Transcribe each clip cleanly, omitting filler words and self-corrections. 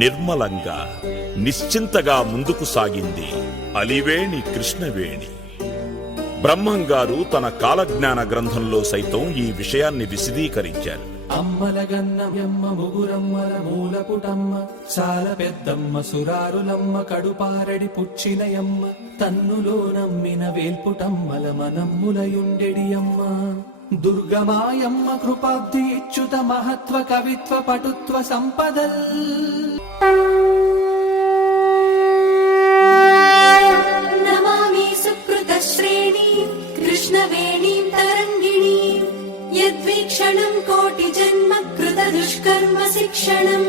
నిర్మలంగా నిశ్చింతగా ముందుకు సాగింది అలివేణి కృష్ణవేణి. బ్రహ్మంగారు తన కాలజ్ఞాన గ్రంథంలో సైతం ఈ విషయాన్ని విశదీకరించారు. అమ్మలగన్నమ్మ ముగురమ్మల మూలపుటమ్మ చాలా పెద్దమ్మ సురారులమ్మ కడుపారడి పుచ్చినయమ్మ తన్నులో నమ్మిన వేల్పుటమ్మల మనమ్ములయుండెడియమ్మ దుర్గమాయమ్మ కృపాబ్ది ఇచ్యుత మహత్వ కవిత్వ పటుత్వ సంపదల్ నమామి సుకృత శ్రేణి కృష్ణవేణీం తరంగిణీ యద్వీక్షణం కోటి జన్మ కృత దుష్కర్మ శిక్షణం.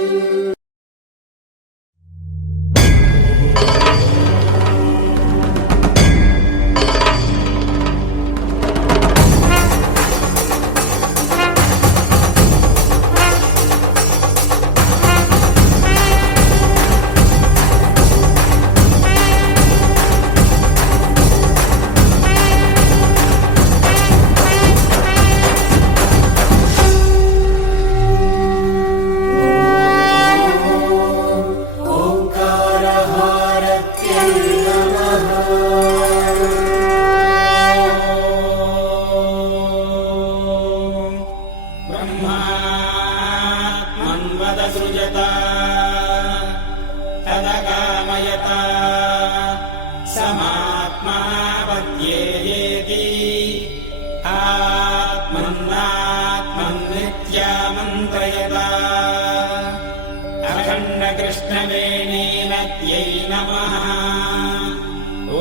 అఖండ కృష్ణవేణీనత్యై నమః.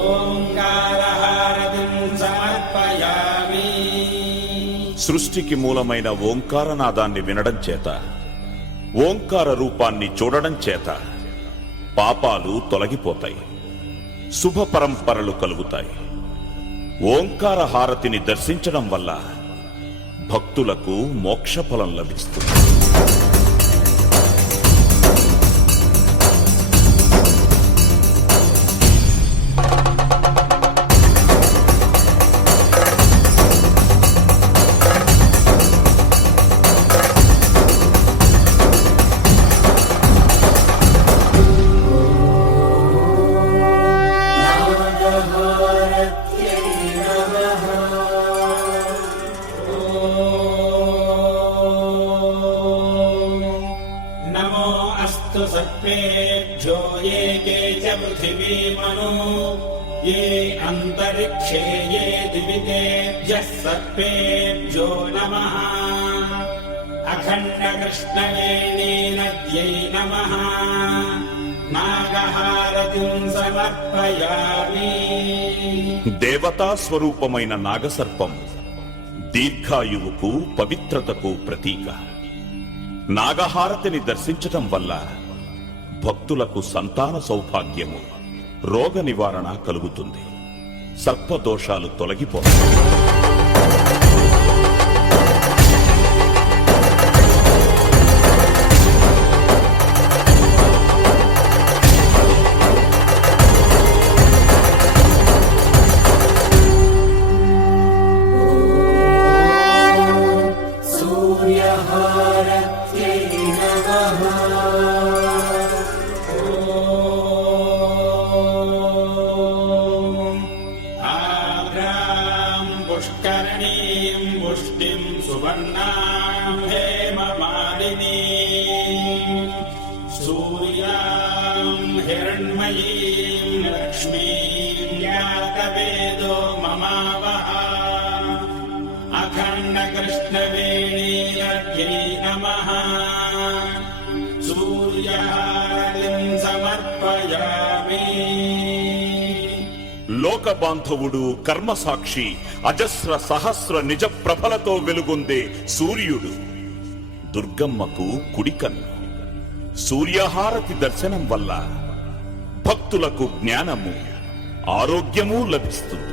ఓంకారహారతిం సమర్పయామి. సృష్టికి మూలమైన ఓంకారనాదాన్ని వినడం చేత, ఓంకార రూపాన్ని చూడడం చేత పాపాలు తొలగిపోతాయి, శుభ పరంపరలు కలుగుతాయి. ఓంకార హారతిని దర్శించడం వల్ల భక్తులకు మోక్షఫలం లభిస్తుంది. सर्पेभ्यो ये के च पृथिवीमनु ये अन्तरिक्षे ये दिवितेभ्यः सर्पेभ्यो नमः. अखण्डकृष्णवेणीनद्यै नमः. నాగహారతిం సమర్పయామి. దేవతా స్వరూపమైన నాగసర్పం దీర్ఘాయువుకు పవిత్రతకు ప్రతీక. నాగహారతిని దర్శించటం వల్ల భక్తులకు సంతాన సౌభాగ్యము, రోగ నివారణ కలుగుతుంది, సర్పదోషాలు తొలగిపోతాయి. పుష్కరణీం పుష్టిం సువర్ణాం హేమమాలినీ సూర్యాం హిరణ్మయీం లక్ష్మీం జ్ఞాతవేదో మమావహ. అఖండ కృష్ణవేణీనద్యై నమః. సూర్యహారతిం సమర్పయామి. లోక బాంధవుడు, కర్మసాక్షి, అజస్ర సహస్ర నిజ ప్రభలతో వెలుగొందే సూర్యుడు దుర్గమ్మకు కుడికన్ను. సూర్యహారతి దర్శనం వల్ల భక్తులకు జ్ఞానము, ఆరోగ్యము లభిస్తుంది.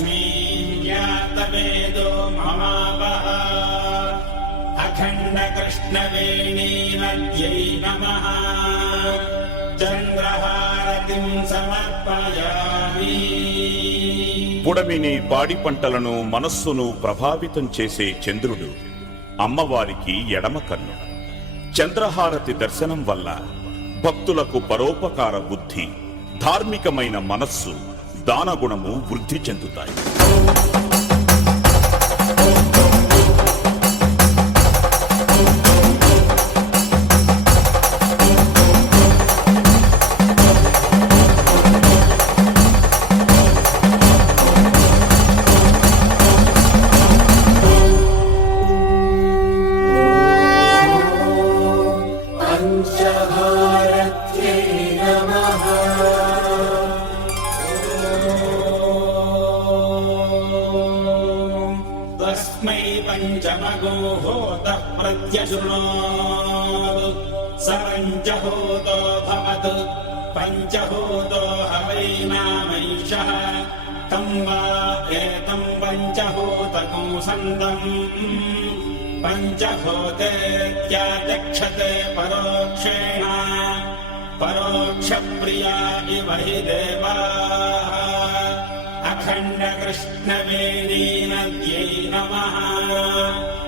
लक्ष्मीं ज्ञातवेदो ममावः अखण्डकृष्णवेणीनद्यै नमः चन्द्रहारतिं समर्पयामि పుడమిని పాడి పంటలను మనస్సును ప్రభావితం చేసే చంద్రుడు అమ్మవారికి ఎడమ కన్ను. చంద్రహారతి దర్శనం వల్ల భక్తులకు పరోపకార బుద్ధి, ధార్మికమైన మనస్సు, దానగుణము వృద్ధి చెందుతాయి. तस्मै पञ्चमगोहोतः प्रत्यशृणोतु स पञ्चहोतो भवतु पञ्चहोतो हवैनामैषः तं वा एतं पञ्चहोतकं सन्तम् पञ्चहोतेत्याचक्षते परोक्षेण परोक्षप्रिया इव हि देवाः अखण्डकृष्णवेणीनद्यै नमः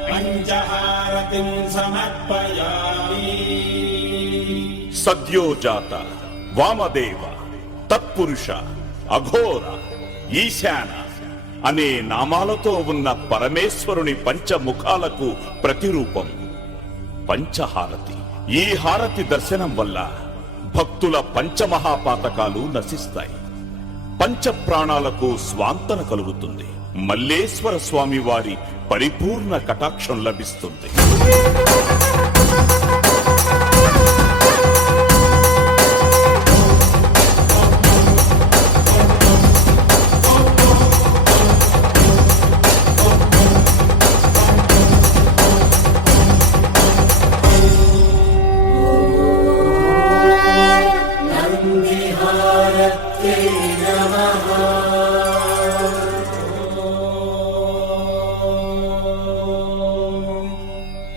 पञ्चहारतिं समर्पयामि సద్యోజాత, వామదేవ, తత్పురుష, అఘోర, ఈశాన అనే నామాలతో ఉన్న పరమేశ్వరుని పంచముఖాలకు ప్రతిరూపం పంచహారతి. ఈ హారతి దర్శనం వల్ల భక్తుల పంచమహాపాతకాలు నశిస్తాయి, పంచ ప్రాణాలకు స్వాంతన కలుగుతుంది, మల్లేశ్వర స్వామి వారి పరిపూర్ణ కటాక్షం లభిస్తుంది.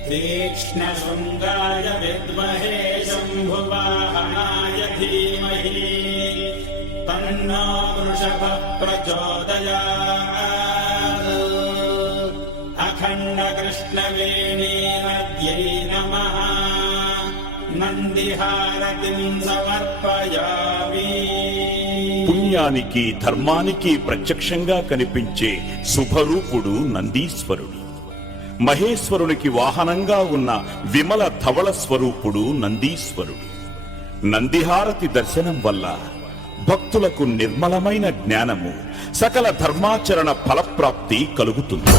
तीक्ष्णशृङ्गाय विद्महे शम्भुवाहनाय धीमहि तन्नो वृषभः प्रचोदयात् अखण्डकृष्णवेणीनद्यै नमः नन्दिहारतिं समर्पयामि పుణ్యానికి ధర్మానికి ప్రత్యక్షంగా కనిపించే శుభరూపుడు నందీశ్వరుడు. మహేశ్వరునికి వాహనంగా ఉన్న విమల ధవళ స్వరూపుడు నందీశ్వరుడు. నందిహారతి దర్శనం వల్ల భక్తులకు నిర్మలమైన జ్ఞానము, సకల ధర్మాచరణ ఫలప్రాప్తి కలుగుతుంది.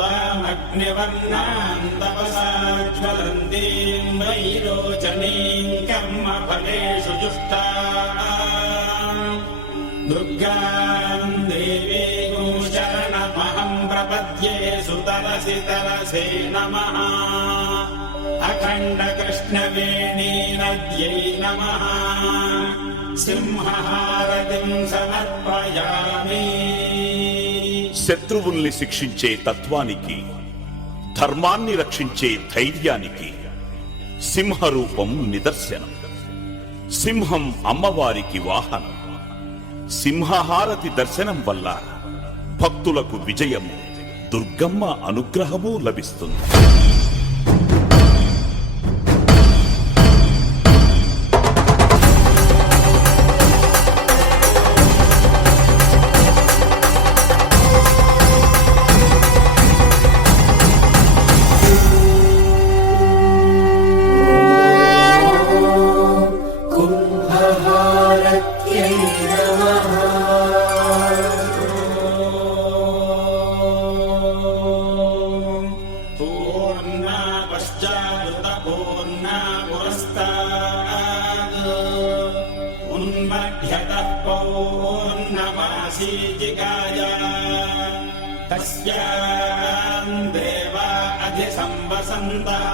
तामग्निवर्णां तपसा ज्वलन्तीं वैरोचनीं कर्मफलेषु जुष्टाम् दुर्गां देवीं शरणमहं प्रपद्ये सुतरसि तरसे नमः अखण्डकृष्णवेणीनद्यै नमः సింహహారతిం సమర్పయామి. శత్రువుల్ని శిక్షించే తత్వానికి, ధర్మాన్ని రక్షించే ధైర్యానికి సింహరూపం నిదర్శనం. సింహం అమ్మవారికి వాహనం. సింహహారతి దర్శనం వల్ల భక్తులకు విజయము, దుర్గమ్మ అనుగ్రహము లభిస్తుంది. पौर्णमासीजिकाय तस्याम् देवा अधिसंवसन्तः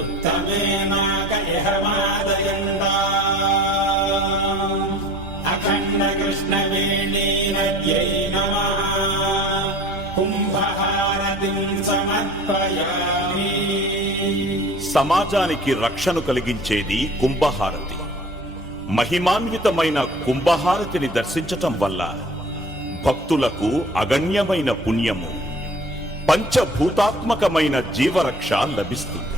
उत्तमेनाक इह मादयन्ताम् अखण्डकृष्णवेणीनद्यै नमः కుంభహారతిం సమర్పయామి. సమాజానికి రక్షణ కలిగించేది కుంభహారతి. మహిమాన్వితమైన కుంభహారతిని దర్శించటం వల్ల భక్తులకు అగణ్యమైన పుణ్యము, పంచభూతాత్మకమైన జీవరక్ష లభిస్తుంది.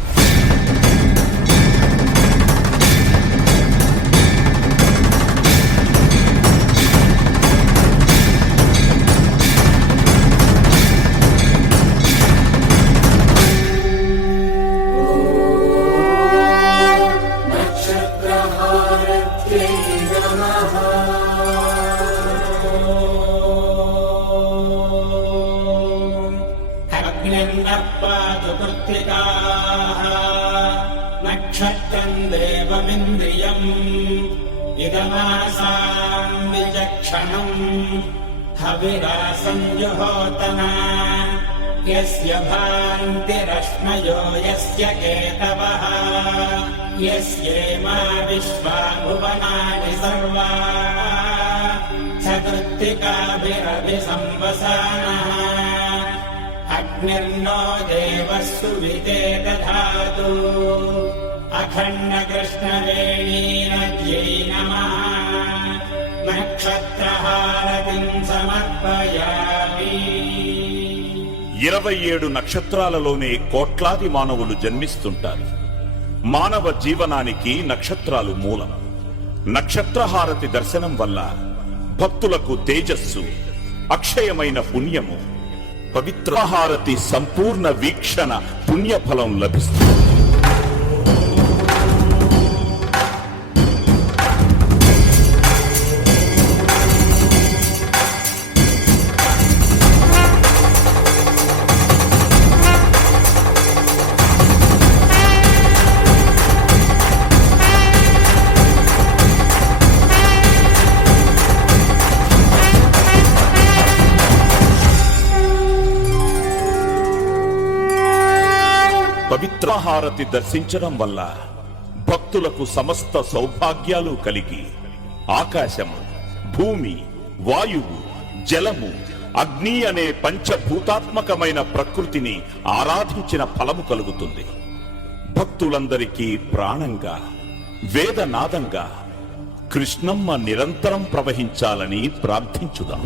అగ్నిర్నఃపాతు కృత్తికాః నక్షత్రం దేవమింద్రియం ఇదమాసాం విచక్షణం హవిరాసం జుహోతన యస్య భాంతిరశ్మయో యస్య కేతవః యస్యేమా విశ్వా భువనాని సర్వా చతుర్థికాభిరభిసంవసానః అగ్నిర్నో దేవः సువితే దధాతు. అఖండకృష్ణవేణీనద్యై నమః నక్షత్రహారతిం సమర్పయామి. 27 నక్షత్రాలలోనే కోట్లాది మానవులు జన్మిస్తుంటారు. మానవ జీవనానికి నక్షత్రాలు మూలం. నక్షత్రహారతి దర్శనం వల్ల భక్తులకు తేజస్సు, అక్షయమైన పుణ్యము, పవిత్రహారతి సంపూర్ణ వీక్షణ పుణ్యఫలం లభిస్తుంది. పవిత్రహారతి దర్శించడం వల్ల భక్తులకు సమస్త సౌభాగ్యాలు కలిగి ఆకాశము, భూమి, వాయువు, జలము, అగ్ని అనే పంచభూతాత్మకమైన ప్రకృతిని ఆరాధించిన ఫలము కలుగుతుంది. భక్తులందరికీ ప్రాణంగా, వేదనాదంగా కృష్ణమ్మ నిరంతరం ప్రవహించాలని ప్రార్థించుదాం.